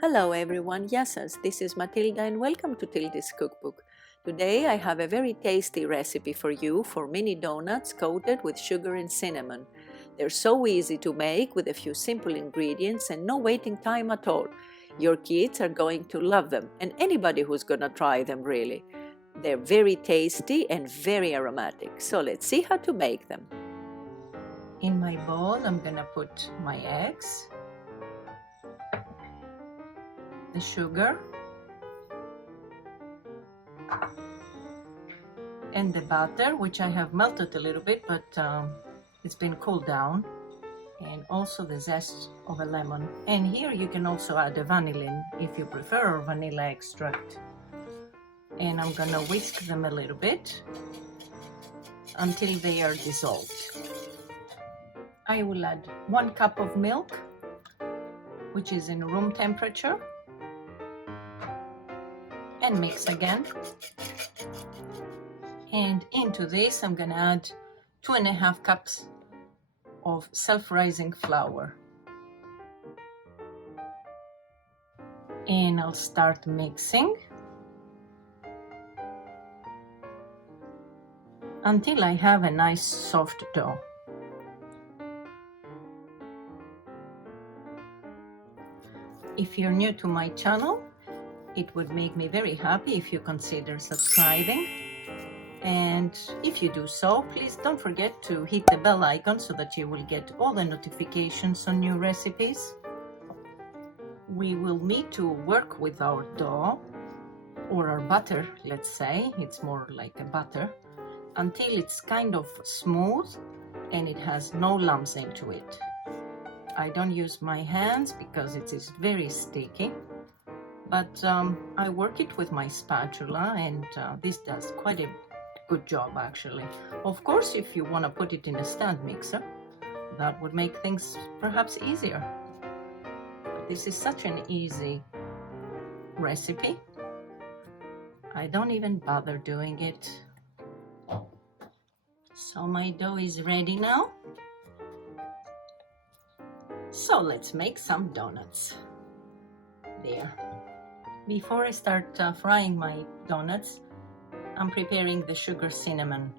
Hello everyone, Yassas, this is Mathilda and welcome to Tildiscookbook Cookbook. Today I have a very tasty recipe for you for mini donuts coated with sugar and cinnamon. They're so easy to make with a few simple ingredients and no waiting time at all. Your kids are going to love them and anybody who's gonna try them really. They're very tasty and very aromatic, so let's see how to make them. In my bowl I'm gonna put my eggs, the sugar, and the butter, which I have melted a little bit, but it's been cooled down, and also the zest of a lemon. And here you can also add a vanillin if you prefer, or vanilla extract. And I'm gonna whisk them a little bit until they are dissolved. I will add 1 cup of milk, which is in room temperature, and mix again. And into this I'm gonna add 2.5 cups of self-rising flour. And I'll start mixing until I have a nice soft dough. If you're new to my channel, it would make me very happy if you consider subscribing. And if you do so, please don't forget to hit the bell icon so that you will get all the notifications on new recipes. We will need to work with our dough, or our butter, let's say, it's more like a butter, until it's kind of smooth and it has no lumps into it. I don't use my hands because it is very sticky, but I work it with my spatula, and this does quite a good job actually. Of course, if you want to put it in a stand mixer, that would make things perhaps easier. But this is such an easy recipe, I don't even bother doing it. So my dough is ready now. So let's make some donuts. There. Before I start frying my donuts, I'm preparing the sugar cinnamon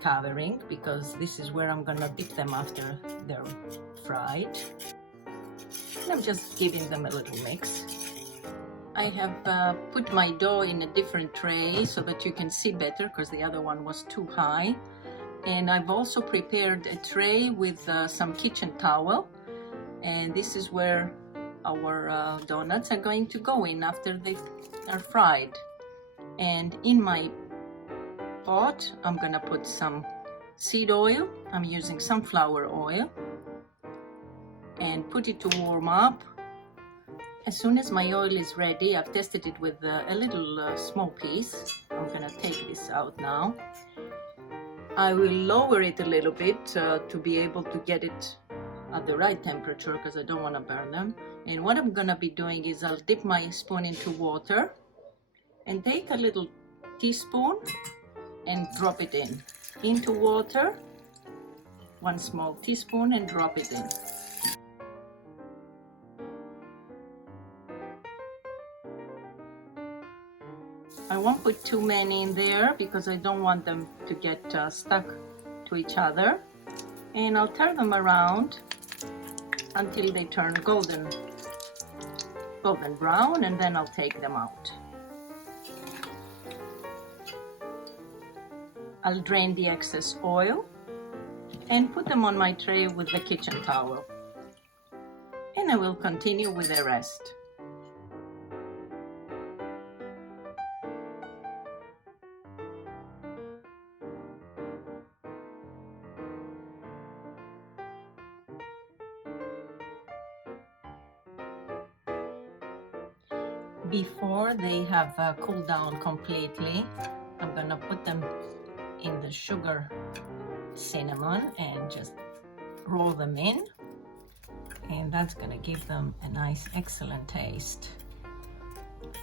covering, because this is where I'm gonna dip them after they're fried. And I'm just giving them a little mix. I have put my dough in a different tray so that you can see better, because the other one was too high. And I've also prepared a tray with some kitchen towel, and this is where our donuts are going to go in after they are fried. And in my pot I'm gonna put some seed oil. I'm using sunflower oil, and put it to warm up. As soon as my oil is ready, I've tested it with a little small piece. I'm gonna take this out now. I will lower it a little bit to be able to get it at the right temperature, because I don't want to burn them. And what I'm gonna be doing is I'll dip my spoon into water and take a little teaspoon and drop it into water, 1 small teaspoon, and drop it in. I won't put too many in there because I don't want them to get stuck to each other. And I'll turn them around until they turn golden brown, and then I'll take them out. I'll drain the excess oil and put them on my tray with the kitchen towel. And I will continue with the rest. Before they have cooled down completely, I'm gonna put them in the sugar cinnamon and just roll them in, and that's gonna give them a nice, excellent taste.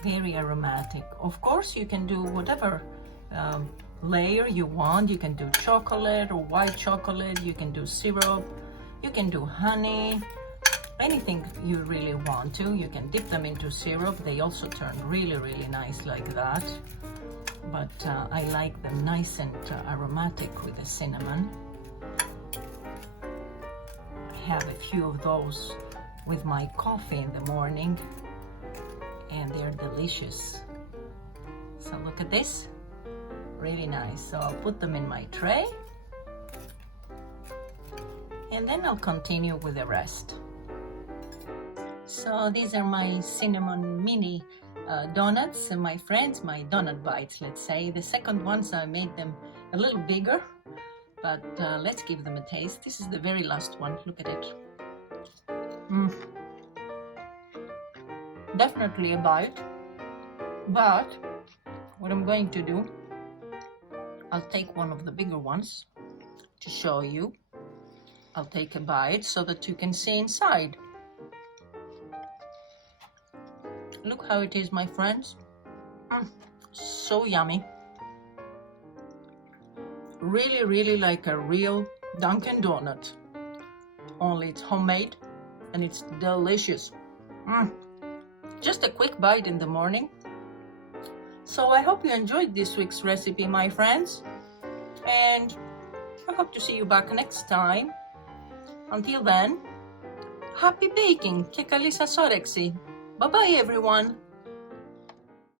Very aromatic. Of course, you can do whatever layer you want. You can do chocolate or white chocolate, you can do syrup, you can do honey, anything you really want to. You can dip them into syrup. They also turn really, really nice like that. But I like them nice and aromatic with the cinnamon. I have a few of those with my coffee in the morning, and they're delicious. So look at this, really nice. So I'll put them in my tray, and then I'll continue with the rest. So these are my cinnamon mini donuts, my friends, my donut bites, let's say. The second ones, I made them a little bigger, but let's give them a taste. This is the very last one, look at it. Definitely a bite, but what I'm going to do, I'll take one of the bigger ones to show you. I'll take a bite so that you can see inside. Look how it is, my friends. So yummy. Really, really like a real Dunkin' Donut. Only it's homemade and it's delicious. Just a quick bite in the morning. So I hope you enjoyed this week's recipe, my friends. And I hope to see you back next time. Until then, happy baking και καλή σας όρεξη. Bye bye everyone.